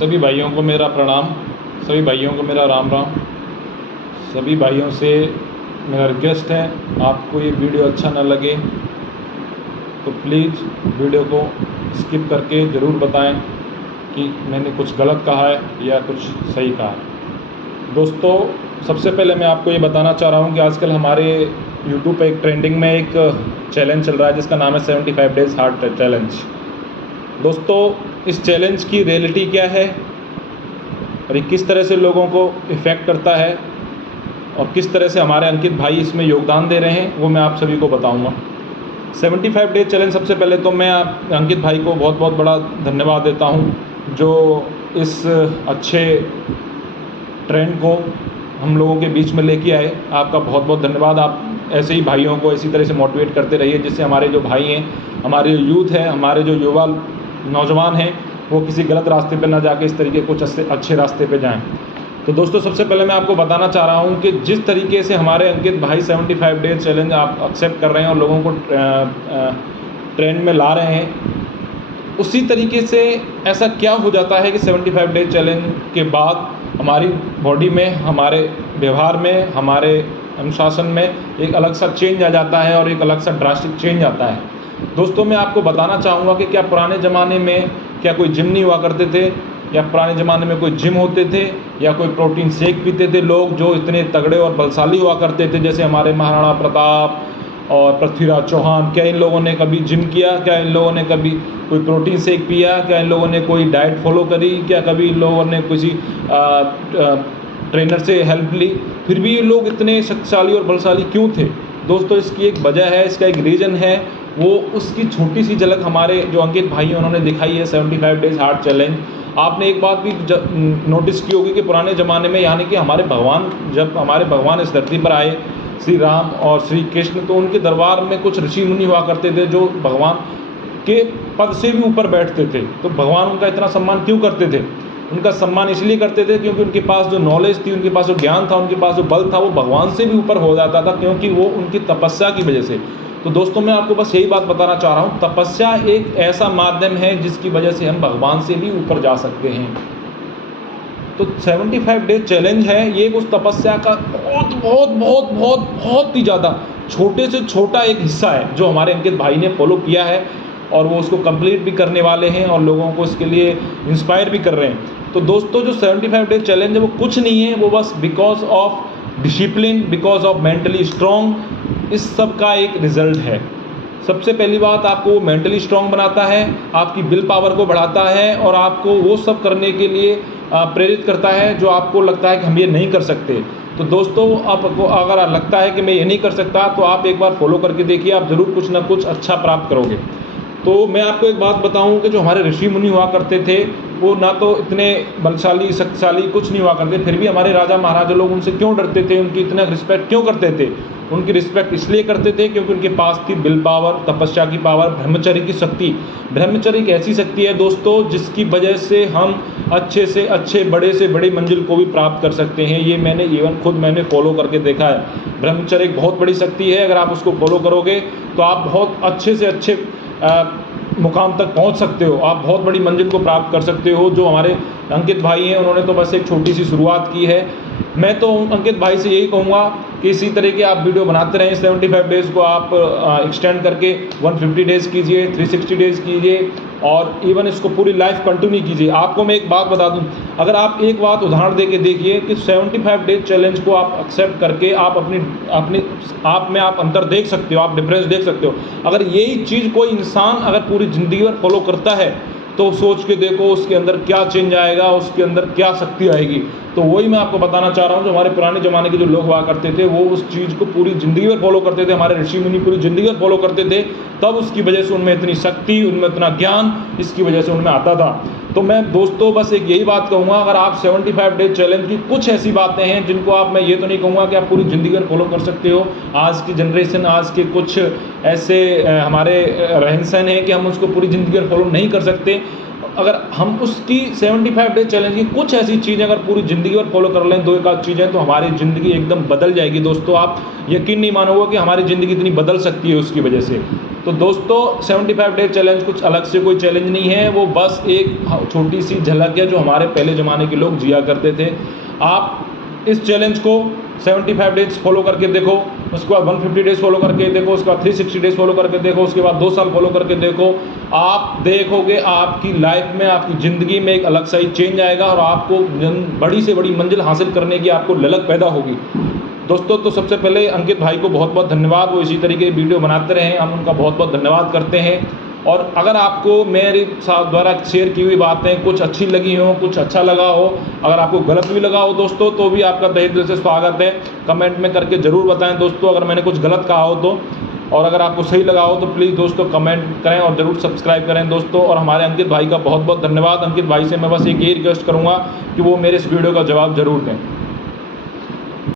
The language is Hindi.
सभी भाइयों को मेरा प्रणाम, सभी भाइयों को मेरा राम राम। सभी भाइयों से मेरा रिक्वेस्ट है, आपको ये वीडियो अच्छा ना लगे तो प्लीज़ वीडियो को स्किप करके ज़रूर बताएं कि मैंने कुछ गलत कहा है या कुछ सही कहा है। दोस्तों, सबसे पहले मैं आपको ये बताना चाह रहा हूँ कि आजकल हमारे यूट्यूब पे एक ट्रेंडिंग में एक चैलेंज चल रहा है जिसका नाम है 75 डेज़ हार्ट चैलेंज। दोस्तों, इस चैलेंज की रियलिटी क्या है और ये किस तरह से लोगों को इफ़ेक्ट करता है और किस तरह से हमारे अंकित भाई इसमें योगदान दे रहे हैं, वो मैं आप सभी को बताऊंगा। 75 डेज चैलेंज, सबसे पहले तो मैं अंकित भाई को बहुत बहुत बड़ा धन्यवाद देता हूं जो इस अच्छे ट्रेंड को हम लोगों के बीच में लेके आए। आपका बहुत बहुत धन्यवाद। आप ऐसे ही भाइयों को इसी तरह से मोटिवेट करते रहिए जिससे हमारे जो भाई हैं, हमारे जो यूथ है, हमारे जो युवा नौजवान हैं, वो किसी गलत रास्ते पर ना जाके इस तरीके कुछ अच्छे रास्ते पे जाएं। तो दोस्तों, सबसे पहले मैं आपको बताना चाह रहा हूं कि जिस तरीके से हमारे अंकित भाई 75 डेज चैलेंज आप एक्सेप्ट कर रहे हैं और लोगों को ट्रेंड में ला रहे हैं, उसी तरीके से ऐसा क्या हो जाता है कि 75 डेज चैलेंज के बाद हमारी बॉडी में, हमारे व्यवहार में, हमारे अनुशासन में एक अलग सा चेंज आ जाता है और एक अलग सा ड्रास्टिक चेंज आता है। दोस्तों, मैं आपको बताना चाहूँगा कि क्या पुराने ज़माने में क्या कोई जिम नहीं हुआ करते थे, या पुराने ज़माने में कोई जिम होते थे, या कोई प्रोटीन शेक पीते थे लोग जो इतने तगड़े और बलशाली हुआ करते थे, जैसे हमारे महाराणा प्रताप और पृथ्वीराज चौहान। क्या इन लोगों ने कभी जिम किया? क्या इन लोगों ने कभी कोई प्रोटीन शेक पिया? क्या इन लोगों ने कोई डाइट फॉलो करी? क्या कभी इन लोगों ने किसी ट्रेनर से हेल्प ली? फिर भी ये लोग इतने शक्तिशाली और बलशाली क्यों थे? दोस्तों, इसकी एक वजह है, इसका एक रीज़न है। वो उसकी छोटी सी झलक हमारे जो अंकित भाई हैं उन्होंने दिखाई है 75 डेज हार्ट चैलेंज। आपने एक बात भी नोटिस की होगी कि पुराने ज़माने में, यानी कि हमारे भगवान, जब हमारे भगवान इस धरती पर आए, श्री राम और श्री कृष्ण, तो उनके दरबार में कुछ ऋषि मुनि हुआ करते थे जो भगवान के पद से भी ऊपर बैठते थे। तो भगवान उनका इतना सम्मान क्यों करते थे? उनका सम्मान इसलिए करते थे क्योंकि उनके पास जो नॉलेज थी, उनके पास जो ज्ञान था, उनके पास जो बल था, वो भगवान से भी ऊपर हो जाता था, क्योंकि वो उनकी तपस्या की वजह से। तो दोस्तों, मैं आपको बस यही बात बताना चाह रहा हूँ, तपस्या एक ऐसा माध्यम है जिसकी वजह से हम भगवान से भी ऊपर जा सकते हैं। तो 75 डेज चैलेंज है, ये उस तपस्या का बहुत बहुत बहुत बहुत बहुत ही ज़्यादा छोटे से छोटा एक हिस्सा है जो हमारे अंकित भाई ने फॉलो किया है, और वो उसको कंप्लीट भी करने वाले हैं और लोगों को इसके लिए इंस्पायर भी कर रहे हैं। तो दोस्तों, जो 75 डेज चैलेंज है वो कुछ नहीं है, वो बस because of discipline, because of mentally strong, इस सब का एक रिजल्ट है। सबसे पहली बात, आपको मेंटली स्ट्रॉन्ग बनाता है, आपकी विल पावर को बढ़ाता है और आपको वो सब करने के लिए प्रेरित करता है जो आपको लगता है कि हम ये नहीं कर सकते। तो दोस्तों, आपको अगर लगता है कि मैं ये नहीं कर सकता, तो आप एक बार फॉलो करके देखिए, आप ज़रूर कुछ ना कुछ अच्छा प्राप्त करोगे। तो मैं आपको एक बात बताऊं कि जो हमारे ऋषि मुनि हुआ करते थे, वो ना तो इतने बलशाली, शक्तिशाली कुछ नहीं हुआ करते, फिर भी हमारे राजा महाराजा लोग उनसे क्यों डरते थे, उनकी इतना रिस्पेक्ट क्यों करते थे? उनकी रिस्पेक्ट इसलिए करते थे क्योंकि उनके पास थी विल पावर, तपस्या की पावर, ब्रह्मचर्य की शक्ति। ब्रह्मचर्य एक ऐसी शक्ति है दोस्तों जिसकी वजह से हम अच्छे से अच्छे, बड़े से बड़ी मंजिल को भी प्राप्त कर सकते हैं। ये मैंने खुद मैंने फॉलो करके देखा है। ब्रह्मचर्य एक बहुत बड़ी शक्ति है, अगर आप उसको फॉलो करोगे तो आप बहुत अच्छे से अच्छे मुकाम तक पहुंच सकते हो, आप बहुत बड़ी मंजिल को प्राप्त कर सकते हो। जो हमारे अंकित भाई हैं, उन्होंने तो बस एक छोटी सी शुरुआत की है। मैं तो अंकित भाई से यही कहूँगा कि इसी तरह के आप वीडियो बनाते रहें। 75 डेज़ को आप एक्सटेंड करके 150 डेज़ कीजिए, 360 डेज़ कीजिए, और इवन इसको पूरी लाइफ कंटिन्यू कीजिए। आपको मैं एक बात बता दूं, अगर आप एक बात उदाहरण दे के देखिए कि 75 डेज चैलेंज को आप एक्सेप्ट करके आप अपनी आप में आप अंतर देख सकते हो, आप डिफरेंस देख सकते हो। अगर यही चीज़ कोई इंसान अगर पूरी ज़िंदगी भर फॉलो करता है, तो सोच के देखो उसके अंदर क्या चेंज आएगा, उसके अंदर क्या शक्ति आएगी। तो वही मैं आपको बताना चाह रहा हूँ, जो हमारे पुराने ज़माने के जो लोग हुआ करते थे, वो उस चीज़ को पूरी ज़िंदगी भर फॉलो करते थे, हमारे ऋषि मुनि पूरी ज़िंदगी भर फॉलो करते थे, तब उसकी वजह से उनमें इतनी शक्ति, उनमें इतना ज्ञान, इसकी वजह से उनमें आता था। तो मैं दोस्तों बस एक यही बात कहूँगा, अगर आप 75 डेज चैलेंज की कुछ ऐसी बातें हैं जिनको आप, मैं ये तो नहीं कहूँगा कि आप पूरी ज़िंदगी भर फॉलो कर सकते हो। आज की जनरेशन, आज के कुछ ऐसे हमारे रहन सहन है कि हम उसको पूरी ज़िंदगी भर फॉलो नहीं कर सकते। अगर हम उसकी 75 डे चैलेंज की कुछ ऐसी चीज़ें अगर पूरी ज़िंदगी भर फॉलो कर लें, 2-1 चीज़ें, तो हमारी ज़िंदगी एकदम बदल जाएगी दोस्तों। आप यकीन नहीं मानोगे कि हमारी ज़िंदगी इतनी बदल सकती है उसकी वजह से। तो दोस्तों 75 डे चैलेंज कुछ अलग से कोई चैलेंज नहीं है, वो बस एक छोटी सी झलक है जो हमारे पहले ज़माने के लोग जिया करते थे। आप इस चैलेंज को 75 डेज़ फॉलो करके देखो, उसके बाद 150 डेज़ फॉलो करके देखो, उसके बाद 360 डेज़ फॉलो करके देखो, उसके बाद 2 साल फॉलो करके देखो। आप देखोगे आपकी लाइफ में, आपकी ज़िंदगी में एक अलग सा ही चेंज आएगा और आपको बड़ी से बड़ी मंजिल हासिल करने की आपको ललक पैदा होगी। दोस्तों तो सबसे पहले अंकित भाई को बहुत बहुत धन्यवाद, वो इसी तरीके की वीडियो बनाते रहें, हम उनका बहुत बहुत धन्यवाद करते हैं। और अगर आपको मेरे साथ द्वारा शेयर की हुई बातें कुछ अच्छी लगी हो, कुछ अच्छा लगा हो, अगर आपको गलत भी लगा हो दोस्तों, तो भी आपका तहे दिल से स्वागत है। कमेंट में करके ज़रूर बताएं दोस्तों अगर मैंने कुछ गलत कहा हो तो। और अगर आपको सही लगा हो तो प्लीज़ दोस्तों कमेंट करें और ज़रूर सब्सक्राइब करें दोस्तों। और हमारे अंकित भाई का बहुत बहुत धन्यवाद। अंकित भाई से मैं बस एक ही रिक्वेस्ट करूँगा कि वो मेरे इस वीडियो का जवाब ज़रूर दें।